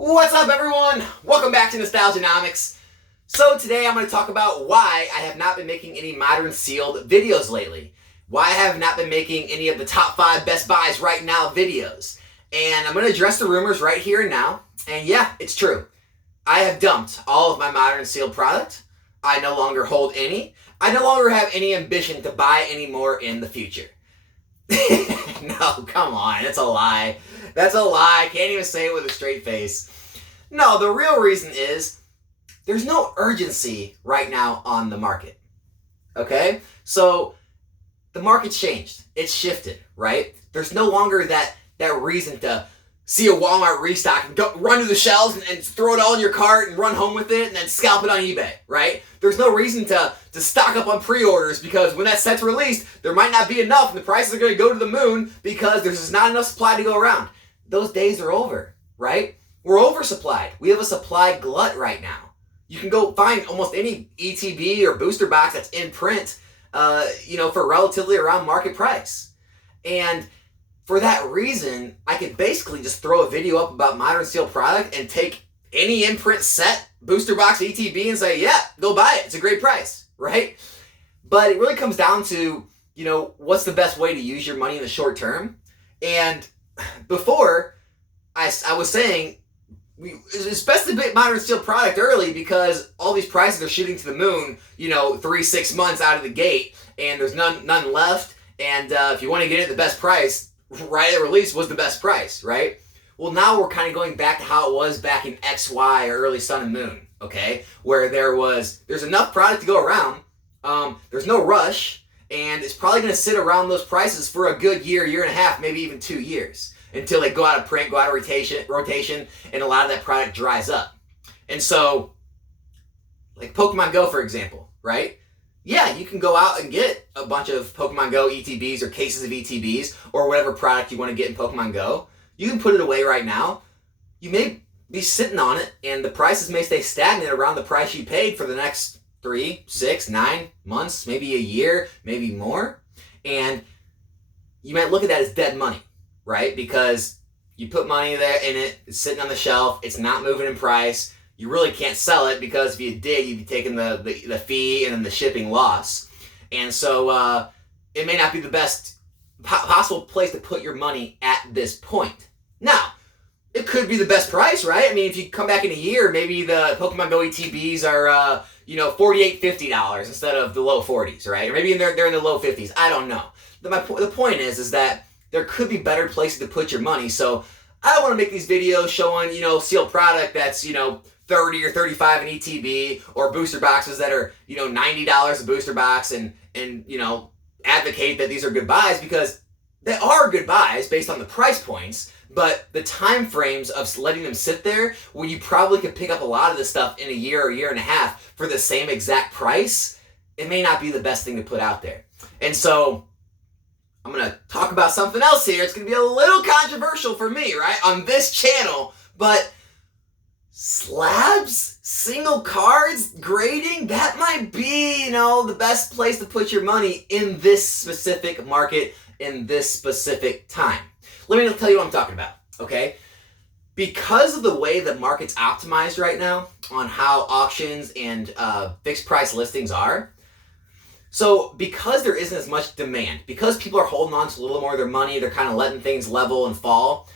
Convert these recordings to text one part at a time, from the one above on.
What's up, everyone? Welcome back to Nostalgianomics. So today I'm going to talk about why I have not been making any modern sealed videos lately. Why I have not been making any of the top 5 best buys right now videos. And I'm going to address the rumors right here and now. And yeah, it's true. I have dumped all of my modern sealed product. I no longer hold any. I no longer have any ambition to buy any more in the future. No, come on. That's a lie. That's a lie. I can't even say it with a straight face. No, the real reason is there's no urgency right now on the market. Okay? So the market's changed. It's shifted, right? There's no longer that reason to see a Walmart restock and go run to the shelves and throw it all in your cart and run home with it and then scalp it on eBay, right? There's no reason to stock up on pre-orders because when that set's released, there might not be enough and the prices are going to go to the moon because there's just not enough supply to go around. Those days are over, right? We're oversupplied. We have a supply glut right now. You can go find almost any ETB or booster box that's in print, for relatively around market price. And for that reason, I could basically just throw a video up about modern sealed product and take any in-print set, booster box, ETB, and say, yeah, go buy it. It's a great price, right? But it really comes down to, what's the best way to use your money in the short term? And before, I was saying, it's best to buy modern sealed product early because all these prices are shooting to the moon, 3-6 months out of the gate, and there's none left. And if you want to get it at the best price, right at release was the best price, right? Well, now we're kind of going back to how it was back in XY or early Sun and Moon, okay? Where there's enough product to go around, there's no rush, and it's probably going to sit around those prices for a good year and a half, maybe even 2 years, until they go out of print, go out of rotation, and a lot of that product dries up. And so, like Pokemon Go, for example, right? Yeah, you can go out and get a bunch of Pokemon Go ETBs or cases of ETBs or whatever product you want to get in Pokemon Go. You can put it away right now. You may be sitting on it, and the prices may stay stagnant around the price you paid for the next 3, 6, 9 months, maybe a year, maybe more. And you might look at that as dead money, right? Because you put money there in it, it's sitting on the shelf, it's not moving in price. You really can't sell it because if you did, you'd be taking the fee and then the shipping loss. And so it may not be the best possible place to put your money at this point. Now, it could be the best price, right? I mean, if you come back in a year, maybe the Pokemon Go ETBs are, $48, $50 instead of the low 40s, right? Or maybe they're in the low 50s. I don't know. The point is that there could be better places to put your money. So I don't want to make these videos showing, sealed product that's, 30 or 35 in ETB or booster boxes that are, $90 a booster box and advocate that these are good buys because they are good buys based on the price points, but the time frames of letting them sit there when you probably could pick up a lot of this stuff in a year or year and a half for the same exact price, it may not be the best thing to put out there. And so I'm going to talk about something else here. It's going to be a little controversial for me, right, on this channel, but Slabs, single cards, grading, that might be, the best place to put your money in this specific market, in this specific time. Let me tell you what I'm talking about, okay? Because of the way the market's optimized right now on how auctions and fixed price listings are, so because there isn't as much demand, because people are holding on to a little more of their money, they're kind of letting things level and fall,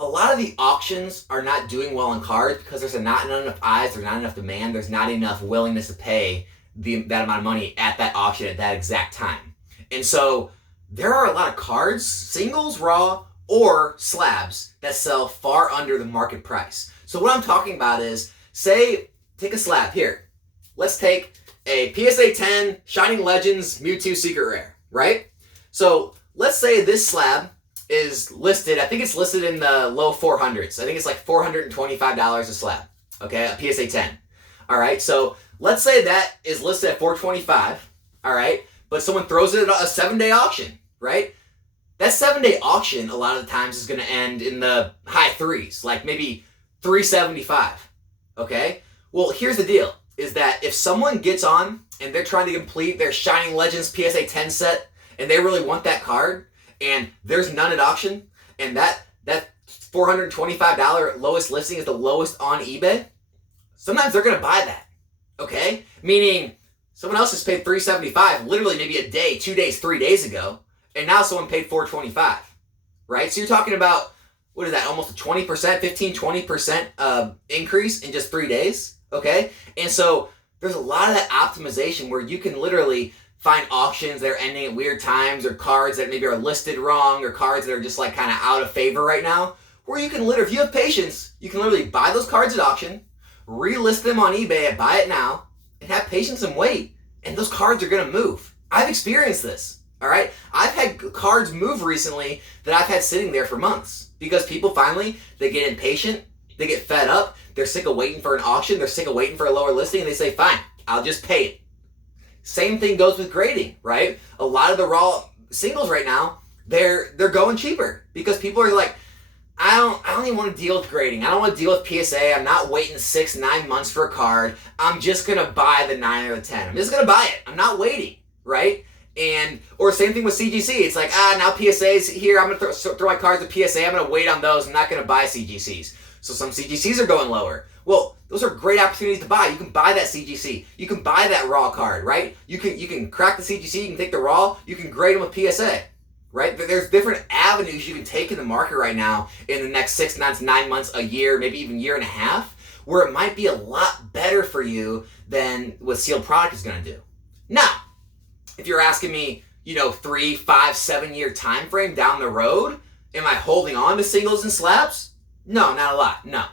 a lot of the auctions are not doing well in cards because there's not enough eyes, there's not enough demand, there's not enough willingness to pay that amount of money at that auction at that exact time. And so there are a lot of cards, singles, raw, or slabs that sell far under the market price. So what I'm talking about is, take a slab here. Let's take a PSA 10 Shining Legends Mewtwo Secret Rare, right? So let's say this slab is listed, I think it's listed in the low 400s. I think it's like $425 a slab, okay, a PSA 10. All right, so let's say that is listed at $425, all right, but someone throws it at a 7-day auction, right? That 7-day auction a lot of the times is going to end in the high threes, like maybe $375, okay? Well, here's the deal, is that if someone gets on and they're trying to complete their Shining Legends PSA 10 set and they really want that card, and there's none at auction, and that $425 lowest listing is the lowest on eBay, sometimes they're going to buy that, okay? Meaning someone else has paid $375 literally maybe a day, 2 days, 3 days ago, and now someone paid $425, right? So you're talking about, what is that, almost a 20%, 15, 20% increase in just 3 days, okay? And so there's a lot of that optimization where you can literally find auctions that are ending at weird times, or cards that maybe are listed wrong, or cards that are just like kind of out of favor right now, where you can literally, if you have patience, you can literally buy those cards at auction, relist them on eBay at buy it now, and have patience and wait, and those cards are going to move. I've experienced this, all right? I've had cards move recently that I've had sitting there for months because people finally, they get impatient, they get fed up, they're sick of waiting for an auction, they're sick of waiting for a lower listing, and they say, fine, I'll just pay it. Same thing goes with grading, right? A lot of the raw singles right now, they're going cheaper because people are like, I don't even want to deal with grading. I don't want to deal with PSA. I'm not waiting 6-9 months for a card. I'm just going to buy the 9 or the 10. I'm just going to buy it. I'm not waiting, right? And, or same thing with CGC. It's like, now PSA's here. I'm going to throw my cards at PSA. I'm going to wait on those. I'm not going to buy CGCs. So some CGCs are going lower. Well, those are great opportunities to buy. You can buy that CGC. You can buy that raw card, right? You can crack the CGC. You can take the raw. You can grade them with PSA. Right? There's different avenues you can take in the market right now in the next 6 months, 9 months, a year, maybe even year and a half, where it might be a lot better for you than what sealed product is going to do. Now, if you're asking me, 3, 5, 7 year time frame down the road, am I holding on to singles and slabs? No, not a lot. No.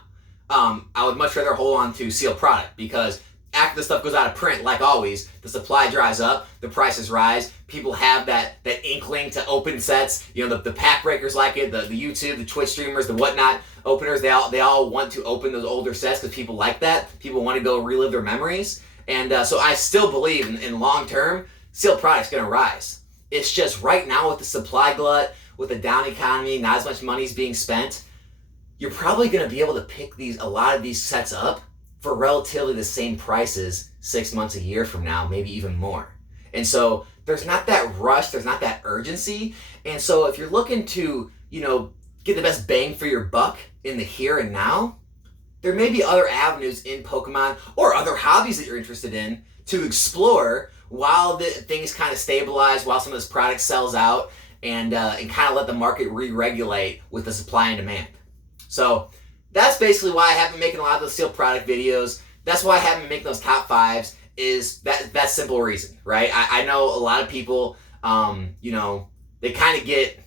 I would much rather hold on to sealed product because after the stuff goes out of print, like always, the supply dries up, the prices rise, people have that inkling to open sets. The pack breakers like it, the YouTube, the Twitch streamers, the whatnot openers, they all want to open those older sets because people like that. People want to go relive their memories. And so I still believe in long term, sealed product's going to rise. It's just right now with the supply glut, with the down economy, not as much money's being spent, you're probably going to be able to pick a lot of these sets up for relatively the same prices 6 months, a year from now, maybe even more. And so there's not that rush, there's not that urgency. And so if you're looking to, get the best bang for your buck in the here and now, there may be other avenues in Pokemon or other hobbies that you're interested in to explore while the things kind of stabilize, while some of this product sells out, and kind of let the market re-regulate with the supply and demand. So that's basically why I haven't been making a lot of those sealed product videos. That's why I haven't been making those top fives, is that simple reason, right? I know a lot of people, they kind of get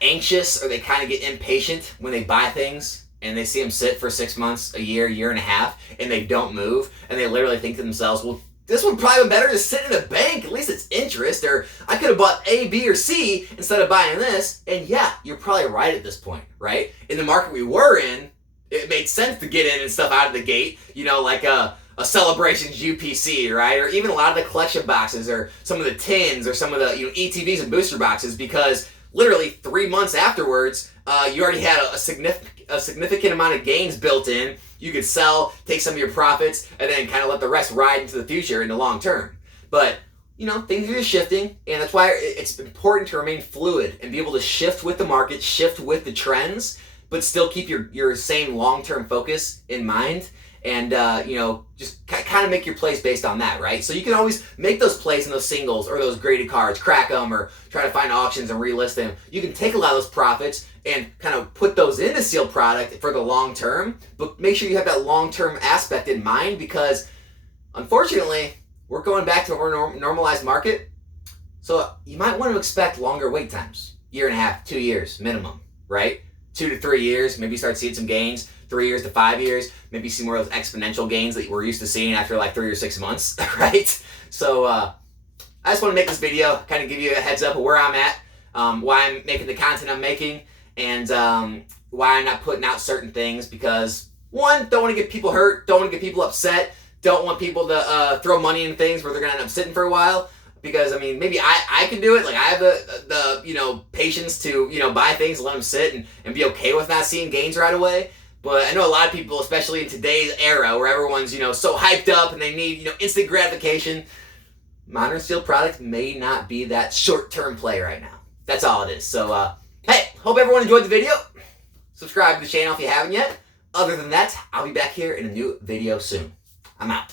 anxious or they kind of get impatient when they buy things and they see them sit for 6 months, a year and a half, and they don't move, and they literally think to themselves, well, this would probably be better to sit in a bank. At least it's interest. Or I could have bought A, B, or C instead of buying this. And yeah, you're probably right at this point, right? In the market we were in, it made sense to get in and stuff out of the gate. Like a Celebrations UPC, right? Or even a lot of the collection boxes, or some of the tins, or some of the ETBs and booster boxes, because literally 3 months afterwards, you already had a significant amount of gains built in. You could sell, take some of your profits, and then kind of let the rest ride into the future in the long term. But, things are just shifting, and that's why it's important to remain fluid and be able to shift with the market, shift with the trends, but still keep your same long-term focus in mind, and, just kind of make your plays based on that, right? So you can always make those plays in those singles or those graded cards, crack them, or try to find auctions and relist them. You can take a lot of those profits and kind of put those into sealed product for the long term, but make sure you have that long-term aspect in mind, because unfortunately, we're going back to a more normalized market. So you might want to expect longer wait times, 1.5 years, 2 years minimum, right? 2 to 3 years, maybe start seeing some gains, 3 years to 5 years, maybe see more of those exponential gains that we're used to seeing after like 3 or 6 months, right? So I just want to make this video, kind of give you a heads up of where I'm at, why I'm making the content I'm making, and why I'm not putting out certain things, because one, don't want to get people hurt, don't want to get people upset, don't want people to throw money in things where they're going to end up sitting for a while, because maybe I can do it, like I have the patience to buy things, let them sit and be okay with not seeing gains right away. But I know a lot of people, especially in today's era where everyone's so hyped up and they need instant gratification, modern sealed product may not be that short-term play right now. That's all it is. So hey, hope everyone enjoyed the video. Subscribe to the channel if you haven't yet. Other than that, I'll be back here in a new video soon. I'm out.